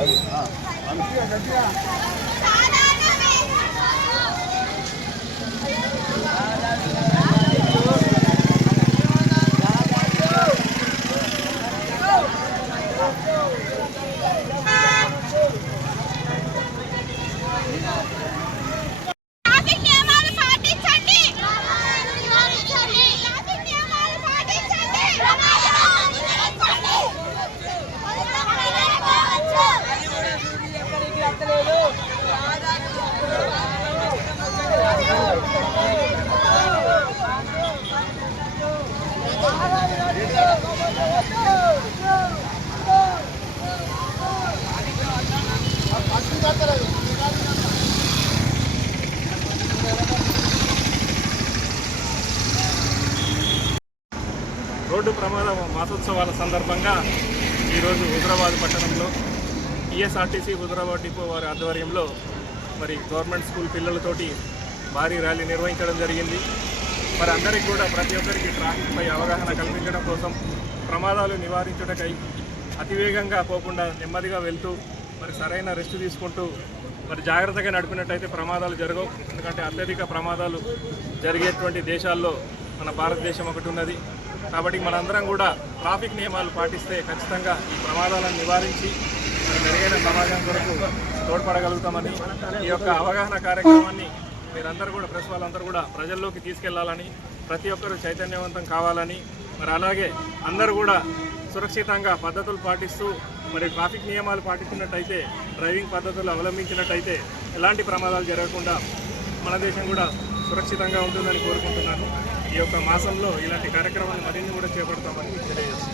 啊，我们去啊，咱去啊。రోడ్డు ప్రమాద మాసోత్సవాల సందర్భంగా ఈరోజు హైదరాబాద్ పట్టణంలో టీఎస్ఆర్టీసీ హుదరాబాద్ డిపో వారి ఆధ్వర్యంలో మరి గవర్నమెంట్ స్కూల్ పిల్లలతోటి భారీ ర్యాలీ నిర్వహించడం జరిగింది. మరి అందరికీ కూడా ప్రతి ఒక్కరికి ట్రాఫిక్పై అవగాహన కల్పించడం కోసం ప్రమాదాలు నివారించుటకై అతివేగంగా పోకుండా నెమ్మదిగా వెళ్తూ మరి సరైన రెస్ట్ తీసుకుంటూ మరి జాగ్రత్తగా నడిపినట్టయితే ప్రమాదాలు జరగవు. ఎందుకంటే అత్యధిక ప్రమాదాలు జరిగేటువంటి దేశాల్లో మన భారతదేశం ఒకటి ఉన్నది. కాబట్టి మనందరం కూడా ట్రాఫిక్ నియమాలు పాటిస్తే ఖచ్చితంగా ఈ ప్రమాదాలను నివారించి మరి మెరుగైన సమాజం కొరకు తోడ్పడగలుగుతామని ఈ యొక్క అవగాహన కార్యక్రమాన్ని మీరందరూ కూడా ప్రెస్ వాళ్ళందరూ కూడా ప్రజల్లోకి తీసుకెళ్ళాలని ప్రతి ఒక్కరూ చైతన్యవంతం కావాలని మరి అలాగే అందరూ కూడా సురక్షితంగా పద్ధతులు పాటిస్తూ మరి ట్రాఫిక్ నియమాలు పాటించినట్టయితే డ్రైవింగ్ పద్ధతులు అవలంబించినట్టయితే ఎలాంటి ప్రమాదాలు జరగకుండా మన దేశం కూడా సురక్షితంగా ఉంటుందని కోరుకుంటున్నాను. ఈ యొక్క మాసంలో ఇలాంటి కార్యక్రమాలు మరిన్ని కూడా చేపడతామని తెలియజేస్తున్నాను.